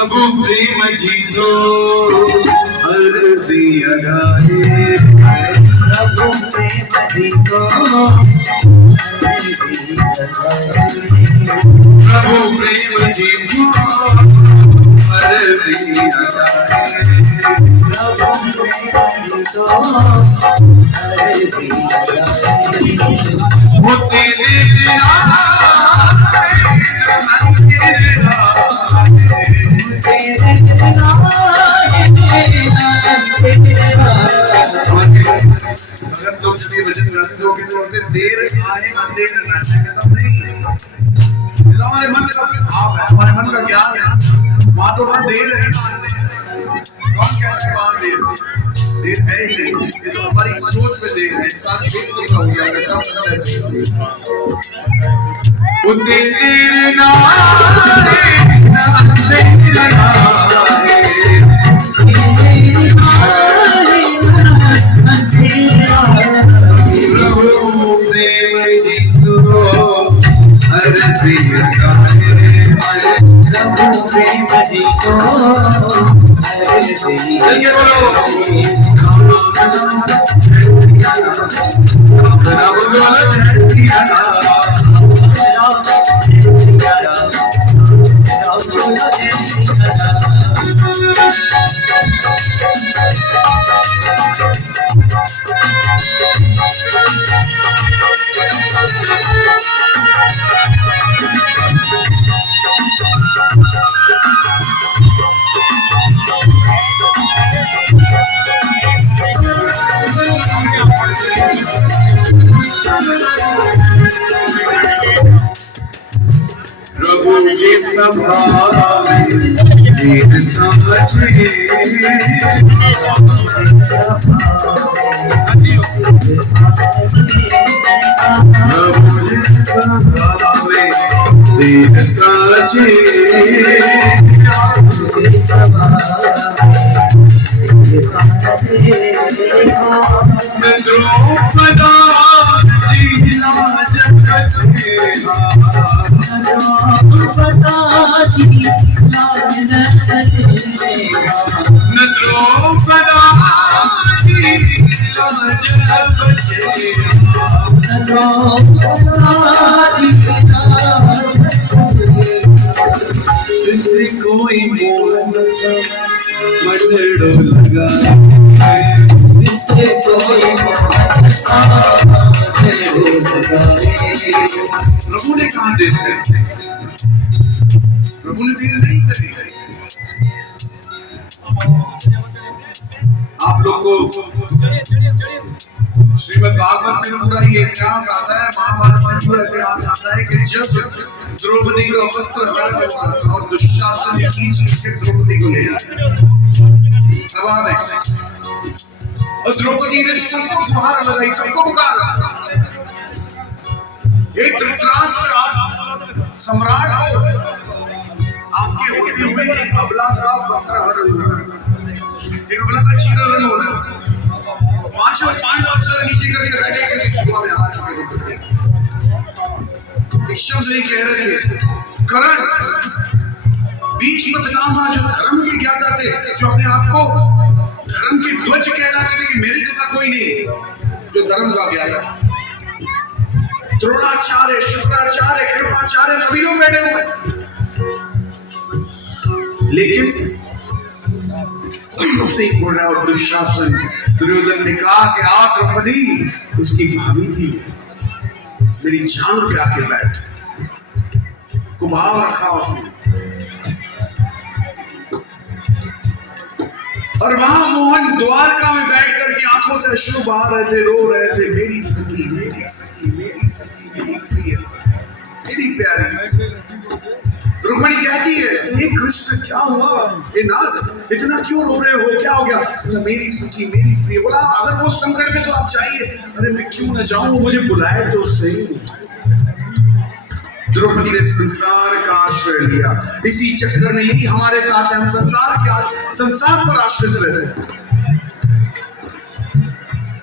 प्रभु प्रेम जीतो हर दिया गाए, प्रभु प्रेम जीतो प्रभु प्रेम जीतो हर दिया गाए, प्रभु प्रेम जीतो हर दिया गाए। वो तेरे अगर तुम जब ये वचन गाते दोगे तो बोलते देर आए अंधेर ना कहता नहीं, ये हमारे मन का भाव है, हमारे मन का ज्ञान है। वहां तो वहां देर है, कौन कहता है वहां देर देर है ही नहीं, ये तो हमारी सोच में देर है। इंसान एक हो जाता है तब पता है उतने देर ना प्रभु जी संभाले देर समझे, प्रभु जी संभाले देर समझे, द्रौपदा जी लाज कछे, द्रौपदा जी लाज कछे, द्रौपदा जी लाज कछे, जिससे कोई मोह मटड़ो लगा, जिससे कोई प्रभु ने कहा देर है, प्रभु ने देर नहीं करी। आप लोग को श्रीमद् भागवत में पूरा ये इतिहास आता है, महाभारत में पूरा इतिहास आता है कि जब द्रौपदी का वस्त्र हरण होता था और दुशासन खींच के द्रौपदी को ले आया सभा में, और द्रौपदी ने सबको गुहार लगाई, सबको पुकारा, हे धृतराष्ट्र आप सम्राट हो, आपके होते हुए एक अबला का वस्त्र हरण हो रहा है, एक अबला का चीरहरण हो रहा है, पांचों पांडव सर नीचे करके बैठे थे, जुआ में हार चुके थे। एक शब्द नहीं कह रहे थे, करण भीष्म पितामह जो धर्म के ज्ञाता थे, जो अपने आप को धर्म के ध्वज कहलाते थे कि मेरे जैसा कोई नहीं जो धर्म का ज्ञाता, द्रोणाचार्य, शुक्राचार्य, कृपाचार्य सभी लोग बैठे हुए, लेकिन बोल रहा और दुशासन दुर्योधन ने कहा कि आ द्रौपदी, उसकी भाभी थी, मेरी जान पे आके बैठ, कुभाव रखा उसने, और वहां मोहन द्वारका में बैठ करके आंखों से अश्रु बहा रहे थे, रो रहे थे, मेरी सखी, मेरी सखी, मेरी सखी, मेरी प्रिय, मेरी प्यारी। रुक्मिणी कहती है, हे कृष्ण क्या हुआ, हे नाथ इतना क्यों रो रहे हो, क्या हो गया? मेरी सखी, मेरी प्रिय। बोला अगर वो संकट में तो आप जाइए। अरे मैं क्यों ना जाऊं, मुझे बुलाए तो सही। द्रौपदी ने संसार का आश्रय लिया, इसी चक्कर में ही हमारे साथ हम संसार पर आश्रित रहे।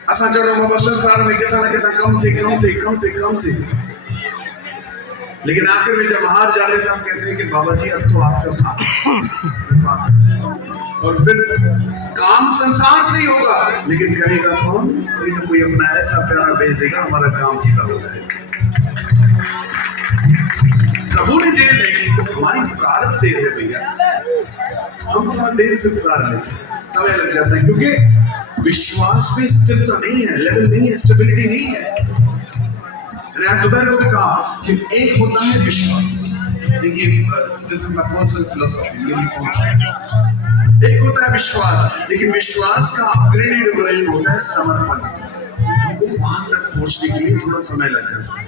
असा जड़ों बाबा संसार में कितना ना कितना कम थे, लेकिन आखिर में जब हार जाते तब कहते हैं कि बाबा जी अब तो आपका था। और फिर काम संसार से ही होगा, लेकिन करेगा कौन? कोई ना कोई अपना ऐसा प्यारा भेज देगा, हमारा काम सीधा हो जाएगा। प्रभु ने देर नहीं, हमारी पुकार में देर है भैया। हम थोड़ा देर से पुकार लेते हैं, समय लग जाता है, क्योंकि विश्वास में स्थिरता नहीं है, लेवल नहीं है, स्टेबिलिटी नहीं है। दोपहर को भी कहा कि एक होता है विश्वास, देखिए this is my personal philosophy, मेरी सोच। एक होता है विश्वास, लेकिन विश्वास का अपग्रेडेड वर्जन होता है समर्पण। हमको वहां तक पहुंचने के लिए थोड़ा समय लग जाता है।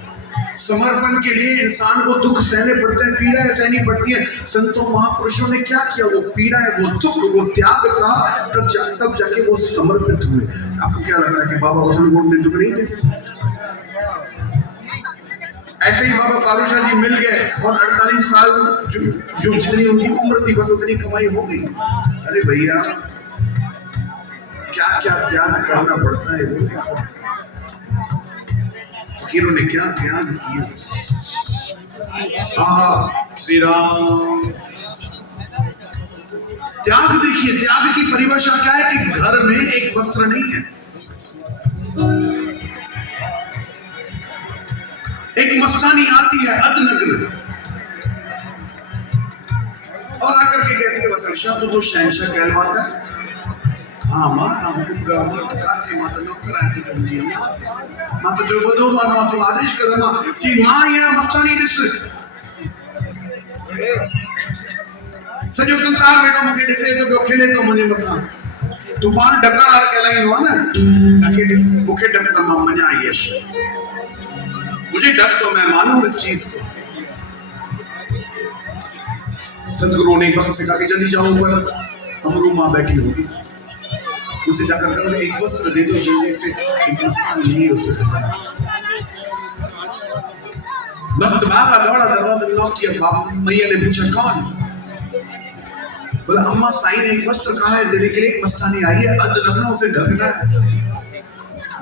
समर्पण के लिए इंसान को दुख सहने पड़ते हैं, पीड़ाएं सहनी पड़ती है। संतों महापुरुषों ने क्या किया? वो पीड़ाएं, वो दुख, वो त्याग सहा, तब जाके वो समर्पित हुए। आपको क्या लगता है कि बाबा हुसैन ने दुख नहीं थे? ऐसे ही बाबा पारूशा जी मिल गए और 48 साल जो जितनी उनकी उम्र थी बस उतनी कमाई हो गई। अरे भैया क्या क्या त्याग करना पड़ता है, वो देखो फकीरों ने क्या त्याग किया। श्री राम। त्याग देखिए, त्याग की परिभाषा क्या है कि घर में एक वस्त्र नहीं है, एक मस्तानी आती है अदनग्न और आकर के कहती है वसंशा तो शहनशाह कहलवाता है। हाँ माँ हुकुम करो, माँ तो काथे, माँ तो नौकर आए तो तुम जी, माँ तो जो बदो मानो तो आदेश करो माँ जी। माँ ये मस्तानी डिस सजो संसार बेटो मुझे डिसे तो खेले तो मुझे मता तूफान डकर आर कहलाई हो ना ताकि डिस मुखे डक तो माँ मजा आई है, मुझे डर तो मैं मानूं इस चीज को। सदगुरु ने भक्त से कहा कि जल्दी जाओ ऊपर, अमरू माँ बैठी होगी, उनसे जाकर कहो एक वस्त्र दे दो जल्दी से, एक मस्तान नहीं हो सकता। भक्त भागा दौड़ा, दरवाजा नॉक किया, मैया ने पूछा कौन? बोला अम्मा साईं ने एक वस्त्र कहा है देने के लिए, एक मस्तानी आई है, अदनग्न उसे ढकना है।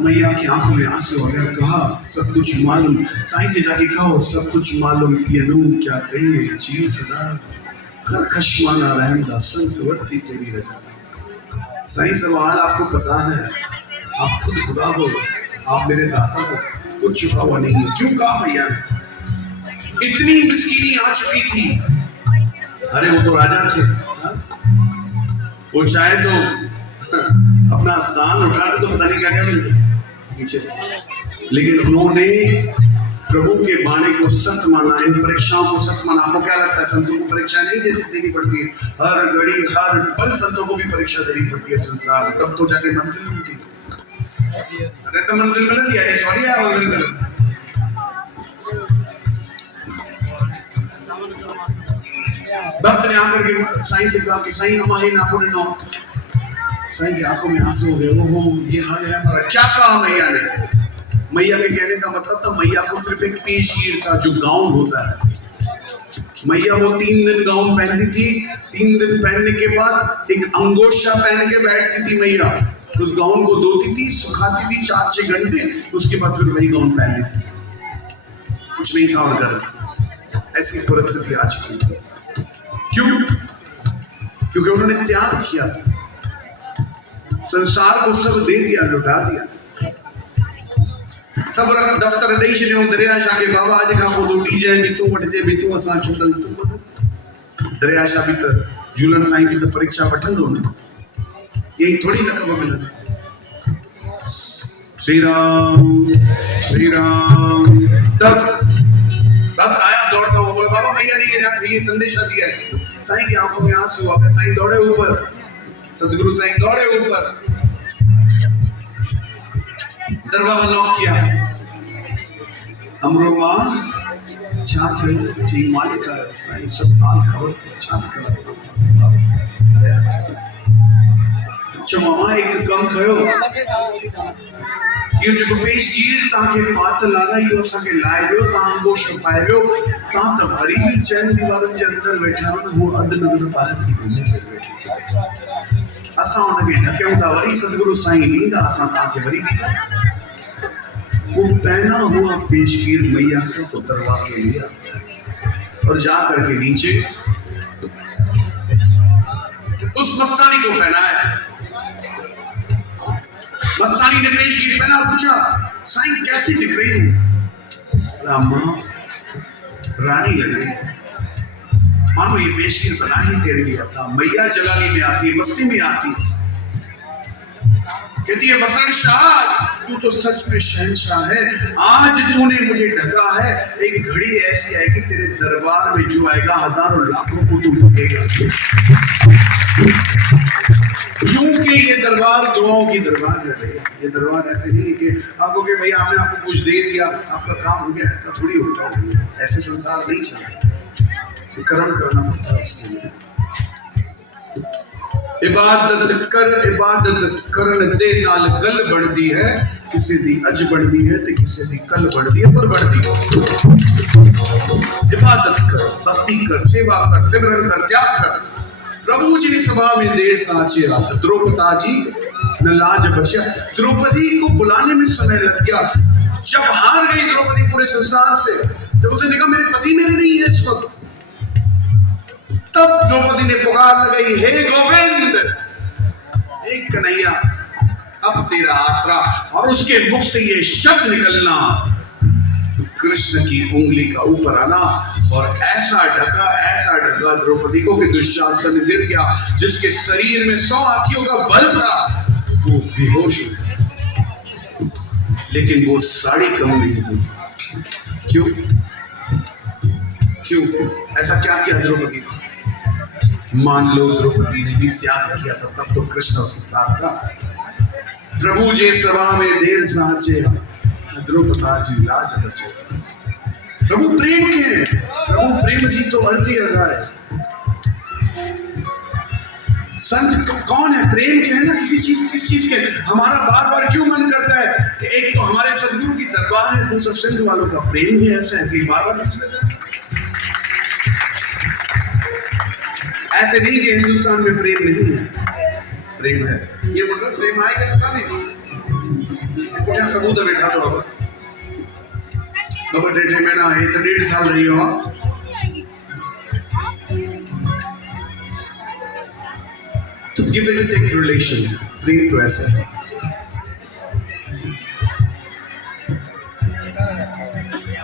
मैया की आंखों में आंसू आ गया, कहा सब कुछ मालूम, साईं से जाके कहो सब कुछ मालूम, पियनू क्या कहिए चीज सुना, कर खशमाना रहमदा संत वर्ती तेरी रजा। साईं सवाल आपको पता है, आप खुद खुदा हो, आप मेरे दाता हो, कुछ छुपा हुआ नहीं है। क्यों कहा मैया? इतनी मिस्कीनी आ चुकी थी। अरे वो तो राजा थे, वो चाहे तो अपना स्थान उठाते तो पता नहीं क्या क्या मिलता पीछे, लेकिन उन्होंने प्रभु के बाणी को सत्य माना, इन परीक्षाओं को सत्य माना। आपको क्या लगता है संतों को परीक्षा नहीं देनी पड़ती है? हर घड़ी हर पल संतों को भी परीक्षा देनी पड़ती है संसार में, तब तो जाके मंजिल मिलती है। अरे तो मंजिल मिलती है, सॉरी यार मंजिल मिलती। भक्त ने आकर के साईं से कहा कि साईं हमारे नाखून नो, साईं की आंखों में आंसू हो गए। वो ये हाल है हमारा। क्या कहा मैया ने? मैया के कहने का मतलब था मैया को सिर्फ एक पेशगीर था जो गाउन होता है। मैया वो 3 दिन गाउन पहनती थी, 3 दिन पहनने के बाद एक अंगोछा पहन के बैठती थी मैया, उस गाउन को धोती थी, सुखाती थी 4-6 घंटे, उसके बाद फिर वही गाउन पहन लेती। कुछ नहीं था उधर, ऐसी परिस्थिति आ चुकी थी। क्यों? क्योंकि उन्होंने त्याग किया था, संसार को सब दे दिया, लुटा दिया। सब दफ्तर देश ने दरिया शाह के बाबा आज का को तो डीजे भी तो वठजे भी तो असा छुटल तो दरिया शाह भी तो झूलन साईं भी तो परीक्षा वठंदो न, यही थोड़ी लकब मिलन। श्री राम श्री राम। तब भक्त आया दौड़ता हुआ, बोला बाबा मैया ने ये संदेशा दिया है। साईं की आंखों में आंसू आ गए, साईं दौड़े ऊपर, सदगुरु साईं दौड़े ऊपर, दरवाजा नॉक किया। अमरो मां छा थियो? जी मालिक साईं सब हाल खबर छा कर चो मामा एक कम कयो, यो जो पेशगीर ताके पात लाना यो असांखे लाए वियो, तव्हां अंगोछ पाए वियो, तव्हां त वरी बि 4 दीवारुनि जे अंदर वेठा आहियो न, उहो अदनग्न ॿाहिरि थी घुमे वेठी। असां हुनखे ढकियूं था, वरी सदगुरु साईं ॾींदा, असां तव्हांखे वरी ॾींदा। वो पहना हुआ पेशगीर मैया को उतरवा के लिया और जा करके नीचे उस उस मस्तानी को पहनाया। मस्तानी ने पेशगिरी पहना और पूछा, साईं कैसी दिख रही हूं? मां रानी लग रही, मानो ये पेशगिरी बना ही तेरे लिए था। मैया जलाली में आती, मस्ती में आती, कहती है वसंत शाह तू तो सच में शहंशाह है, आज तूने मुझे ढका है, एक घड़ी ऐसी आएगी तेरे दरबार में जो आएगा हजारों लाखों को तू ढकेगा। क्योंकि ये दरबार दुआओं की दरबार है भैया। ये दरबार ऐसे नहीं है कि आपको कि भैया आपने आपको कुछ दे दिया आपका काम हो गया, ऐसा थोड़ी होता है। ऐसे संसार नहीं चलता, कर्म करना पड़ता है उसके लिए। इबादत करन दे नाल गल बढ़ती है, किसी दी अज बढ़ती है तो किसी दी कल बढ़ती है, पर बढ़ती है। इबादत कर, भक्ति कर, सेवा कर, सिमरन कर, त्याग कर। प्रभु जी सभा में देर साचे आप, द्रौपदा जी न लाज बचा। द्रौपदी को बुलाने में समय लग गया। जब हार गई द्रौपदी पूरे संसार से, जब उसे देखा मेरे पति मेरे नहीं है इस वक्त, तब द्रौपदी ने पुकार लगाई, हे गोविंद, एक कन्हैया, अब तेरा आसरा। और उसके मुख से ये शब्द निकलना, कृष्ण की उंगली का ऊपर आना, और ऐसा ढका द्रौपदी को कि दुशासन गिर गया। जिसके शरीर में 100 हाथियों का बल था वो बेहोश हो, लेकिन वो साड़ी कम नहीं हुई। क्यों? ऐसा क्या किया द्रौपदी? मान लो द्रौपदी ने भी त्याग किया था, तब तो कृष्ण उसके साथ था। प्रभु जे सभा में देर साचे, द्रौपदा जी लाज बचे। प्रभु प्रेम के हैं, प्रभु प्रेम जी तो अर्जी लगाए। संत कौन है? प्रेम के है ना, किस चीज के। हमारा बार बार क्यों मन करता है कि एक तो हमारे सदगुरु की दरबार है, दूसरा सिंध वालों का प्रेम भी ऐसे बार बार पूछ लेते हैं। ऐसे नहीं कि हिंदुस्तान में प्रेम नहीं है, प्रेम है। ये बोल रहा प्रेम आएगा ना नहीं, क्या सबूत है बैठा तो अब डेढ़ महीना है तो 1.5 साल रही हो। तो गिव एंड टेक रिलेशन, प्रेम तो ऐसा है।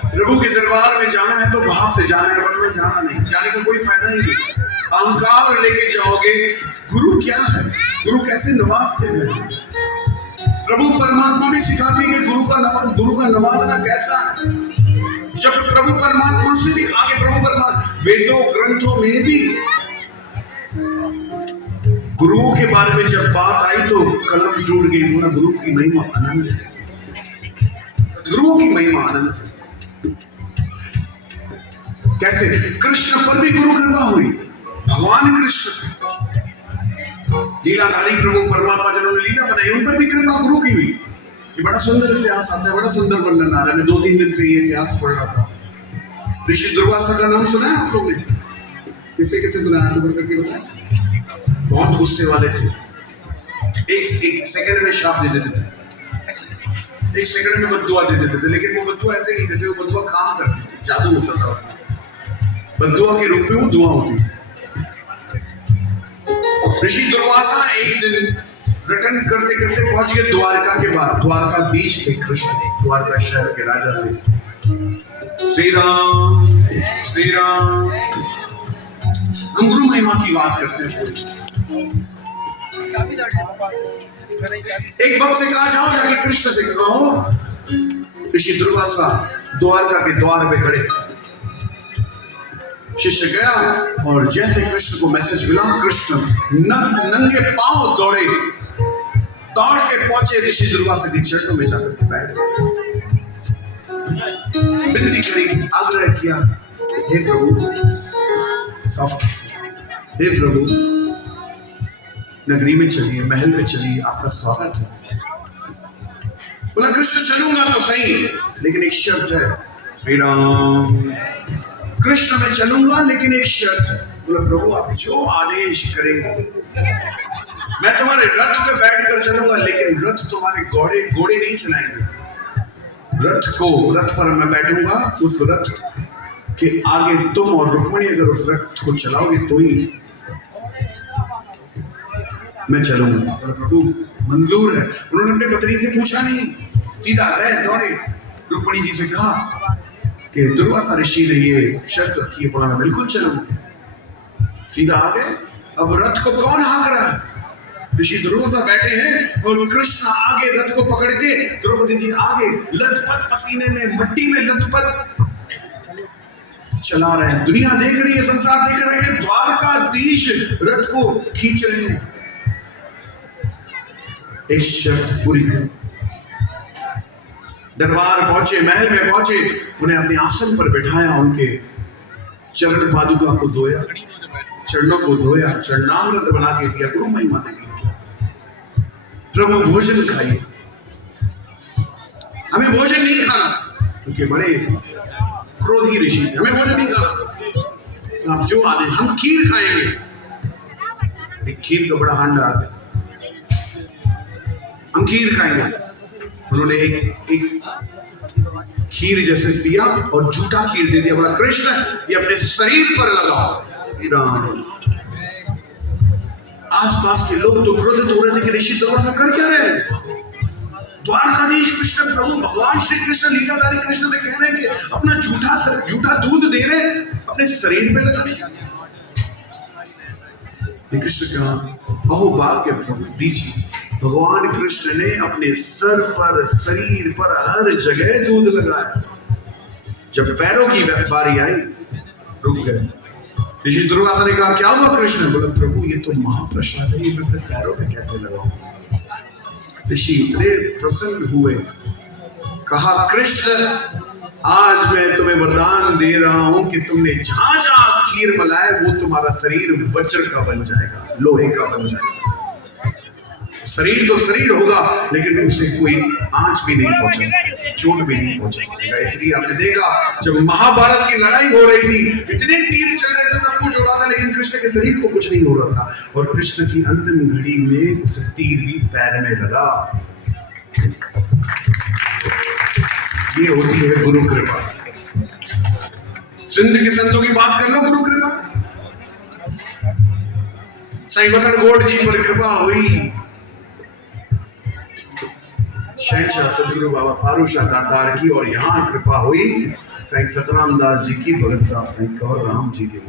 प्रभु के दरबार में जाना है तो भाव से जाना है, वरना जाना नहीं, जाने का कोई फायदा ही नहीं। अहंकार लेके जाओगे। गुरु क्या है? गुरु कैसे नवाजते हैं? प्रभु परमात्मा भी सिखाते हैं कि गुरु का नवाजना कैसा है। जब प्रभु परमात्मा से भी आगे, प्रभु परमात्मा वेदों ग्रंथों में भी गुरुओं के बारे में जब बात आई तो कलम टूट गई। बोला गुरु की महिमा अनंत है, गुरुओं की महिमा अनंत है। कैसे? कृष्ण पर भी गुरु कृपा हुई। भगवान कृष्ण लीलाधारी प्रभु परमात्मा जिन्होंने लीला बनाई, उन पर भी कृपा गुरु की हुई। ये बड़ा सुंदर इतिहास आता है, बड़ा सुंदर वर्णन आ रहा है। मैं 2-3 दिन से ये इतिहास पढ़ रहा था। ऋषि दुर्वासा का नाम सुना है आप लोगों ने? किसे सुना है? करके बताएं। बहुत गुस्से वाले थे, एक सेकंड में शाप दे देते थे, एक सेकंड में बद्दुआ दे देते थे। लेकिन वो बद्दुआ ऐसे नहीं देते, वो बद्दुआ काम करती थी, जादू होता था उसमें। बद्दुआ के रूप में वो दुआ होती थी। ऋषि दुर्वासा एक दिन रिटर्न करते करते पहुंच गए द्वारका के बाद। द्वारकाधीश थे कृष्ण, द्वारका शहर के राजा थे। श्री राम श्री राम। हम गुरु महिमा की बात करते हैं। एक भक्त से कहा, जाओ जाके कृष्ण से कहो। ऋषि दुर्वासा द्वारका के द्वार पे खड़े। शिष्य गया और जैसे कृष्ण को मैसेज मिला, कृष्ण नंगे पांव दौड़ के पहुंचे ऋषि दुर्वासा के चरणों में जाकर के बैठ गए। विनती करी, आग्रह किया, हे प्रभु, हे प्रभु, नगरी में चलिए, महल में चलिए, आपका स्वागत है। बोला कृष्ण चलूंगा तो सही, लेकिन एक शर्त है। श्री राम। कृष्ण मैं चलूंगा लेकिन एक शर्त है। बोला प्रभु आप जो आदेश करेंगे, मैं तुम्हारे रथ पे बैठकर चलूंगा, लेकिन रथ तुम्हारे घोड़े नहीं चलाएंगे। रथ पर मैं बैठूंगा, उस रथ के आगे तुम और रुक्मिणी अगर उस रथ को चलाओगे तो ही। मैं चलूंगा। प्रभु मंजूर है। उन्होंने अपने पत्नी से पूछा नहीं, सीधा गए दौड़े, रुक्मिणी जी से कहा कि दुर्वासा ऋषि ने ये शर्त रखी है, बोला मैं बिल्कुल चलूंगा। सीधा आ गए। अब रथ को कौन हाँक रहा है? ऋषि दुर्वासा बैठे हैं और कृष्ण आगे रथ को पकड़ के, द्रौपदी जी आगे लथपथ पसीने में, मिट्टी में लथपथ चला रहे हैं। दुनिया देख रही है, संसार देख रहे हैं, द्वारकाधीश रथ को खींच रहे हैं। एक शर्त पूरी कर। दरबार पहुंचे, महल में पहुंचे, उन्हें अपने आसन पर बिठाया, उनके चरण पादुका को धोया, चरणों को धोया, चरणामृत बना के दिया, गुरु महिमा देगी। प्रभु भोजन खाइए। हमें भोजन नहीं खाना क्योंकि बड़े क्रोधी ऋषि, हमें भोजन नहीं खाना। आप जो आदे, हम खीर खाएंगे। एक खीर का बड़ा हांडा आ गया, हम खीर खाएंगे। उन्होंने एक खीर जैसे पिया और झूठा खीर दे दिया। बोला कृष्ण ये अपने शरीर पर लगाओ। आसपास के लोग तो क्रोधित हो रहे थे कि ऋषि दुर्वासा कर क्या रहे हैं? द्वारकाधीश कृष्ण प्रभु भगवान श्री कृष्ण लीलाधारी कृष्ण से कह रहे हैं कि अपना झूठा दूध दे रहे अपने शरीर पे लगाने। कृष्ण कहा अहो भाग्य प्रभु दीजिए। भगवान कृष्ण ने अपने सर पर, शरीर पर, हर जगह दूध लगाया। जब पैरों की बारी आई रुक गए। ऋषि दुर्वासा ने कहा क्या हुआ कृष्ण? बोला प्रभु ये तो महाप्रसाद है, ये मैं अपने पैरों पे कैसे लगाऊं? ऋषि इतने प्रसन्न हुए, कहा कृष्ण आज मैं तुम्हें वरदान दे रहा हूं कि तुमने जहां जहां खीर मलाई वो तुम्हारा शरीर वज्र का बन जाएगा, लोहे का बन जाएगा। शरीर तो शरीर होगा लेकिन उसे कोई आंच भी नहीं पहुंचेगा, चोट भी नहीं पहुंचेगा। इसलिए आपने देखा जब महाभारत की लड़ाई हो रही थी, इतने तीर चल रहे थे, सब कुछ हो रहा था, लेकिन कृष्ण के शरीर को कुछ नहीं हो रहा था। और कृष्ण की अंतिम घड़ी में उस तीर भी पैर में लगा। ये होती है गुरु कृपा। सिंध के संतों की बात कर लो, गुरु कृपा। साईं बसंतगोड जी पर कृपा हुई, शहंशाह सदगुरु बाबा फारूशाह दातार की, और यहाँ कृपा हुई साईं सतराम दास जी की, भगत साहब साईं कंवर राम जी के।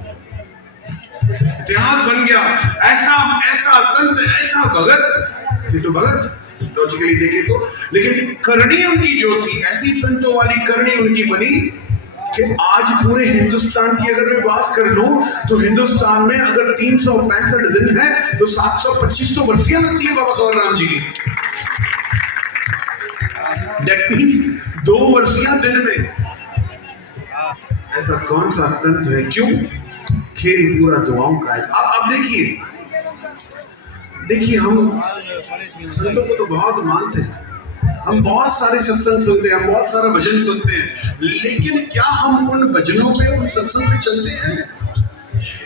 इतिहास बन गया। ऐसा ऐसा संत, ऐसा भगत, ये तो भगत लॉजिकली देखे तो, लेकिन करनी उनकी जो थी, ऐसी संतों वाली करनी उनकी बनी कि आज पूरे हिंदुस्तान की अगर मैं बात कर लूं तो हिंदुस्तान में अगर 365 दिन है तो 725 तो बरसियां लगती है बाबा कंवर राम जी की। That means 2 वर्षियां दिन में। ऐसा कौन सा संत है? क्यों? खेल पूरा दुआओं का है। अब देखिए हम संतों को तो बहुत मानते हैं, हम बहुत सारे सत्संग सुनते हैं, हम बहुत सारा भजन सुनते हैं, लेकिन क्या हम उन भजनों पे, उन सत्संग पे चलते हैं?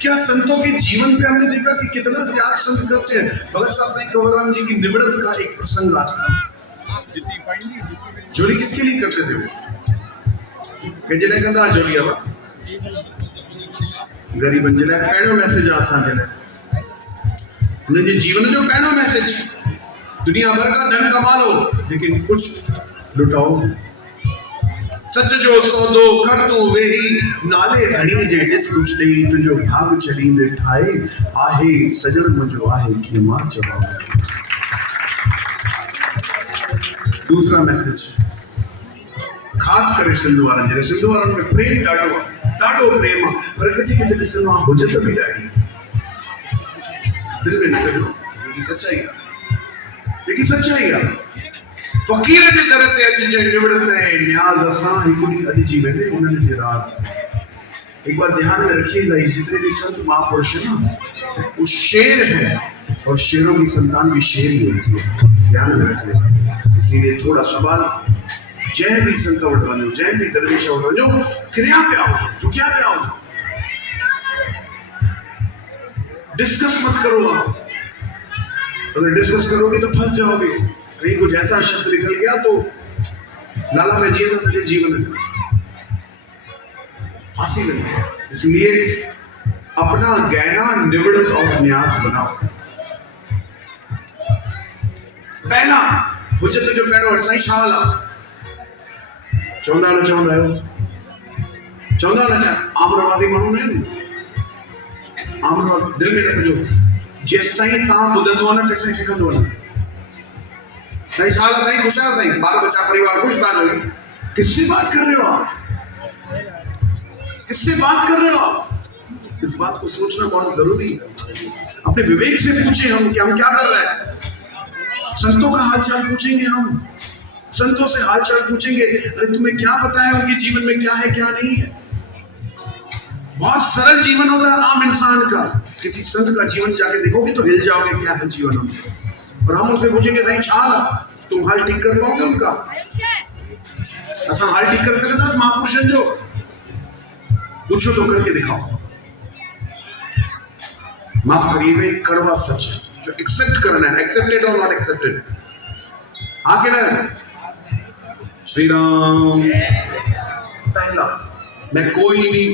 क्या संतों के जीवन पे हमने देखा कि कितना त्याग संत करते हैं? भगत साहब साईं कंवर राम जी की निवृत्त का एक प्रसंग आता है। जोड़ी किसके लिए करते थे वो? कजले कंदा जोड़ी आवा गरीबन जले पैणो मैसेज आसा जले उन्हें जी जीवन जो पैणो मैसेज, दुनिया भर का धन कमा लो लेकिन कुछ लुटाओ। सच जो सौदो कर तू वे ही नाले धनी जे डिस कुछ नहीं तुझो भाग चली दे ठाए आहे सजन मुझो आहे की मां जवाब। दूसरा मैसेज खास करे सिंधु वारनि जे, सिंधु वारनि में प्रेम ॾाढो प्रेम आहे, पर किथे किथे ॾिसणो आहे हुजत बि ॾाढी, दिल में न कजो। जेकी सच्चाई आहे फ़कीर जे दर ते अचिजे निवड़त ऐं न्याज़ असां हिकु ॾींहुं अॾिजी वेंदे उन्हनि जे राज़। एक बार ध्यान में रखिएगा, ये जितने भी संत महापुरुष है ना वो शेर है, और शेरों की संतान भी शेर ही होती है, ध्यान में रखिएगा। इसीलिए थोड़ा सवाल जय भी संत वटि वञो, जय भी दरवेश वटि वञो, क्रिया पे आओ, झुकिया पे आओ, डिस्कस मत करो। आप अगर डिस्कस करोगे तो फंस जाओगे, कहीं कुछ ऐसा शब्द निकल गया तो लाला में जिए सके जीवन में फांसी लगे। इसलिए अपना गहना निवृत्त और न्यास बनाओ। पहला हुजत जो पहिरियों वटि साईं छा हाल आहे चवंदा न चवंदा आहियो चवंदा न छा आमरावादी माण्हू न आहिनि आमरावादी दिलि में रखिजो जेसिताईं तव्हां ॿुधंदो न तेसिताईं सिखंदो न साईं छा हाल आहे साईं ख़ुशि आहियो साईं ॿार बच्चा परिवार ख़ुशि तव्हांजो किससे बात कर रहे हो आप किससे बात कर रहे हो आप इस बात को सोचना बहुत जरूरी है अपने विवेक से पूछे हम कि हम क्या कर रहे हैं संतों का हालचाल पूछेंगे हम संतों से हालचाल पूछेंगे अरे तुम्हें क्या पता है उनके जीवन में क्या है क्या नहीं है बहुत सरल जीवन होता है आम इंसान का किसी संत का जीवन जाके देखोगे तो हिल जाओगे क्या है जीवन उनका और हम उनसे पूछेंगे सही छाल तुम हाल ठीक कर पाओगे उनका ऐसा हाल ठीक कर सके तो महापुरुषन जो पूछो तो करके दिखाओ माफ करिएगा एक कड़वा सच है जो एक्सेप्ट करना है एक्सेप्टेड और नॉट एक्सेप्टेड आगे ना श्री राम पहला मैं कोई भी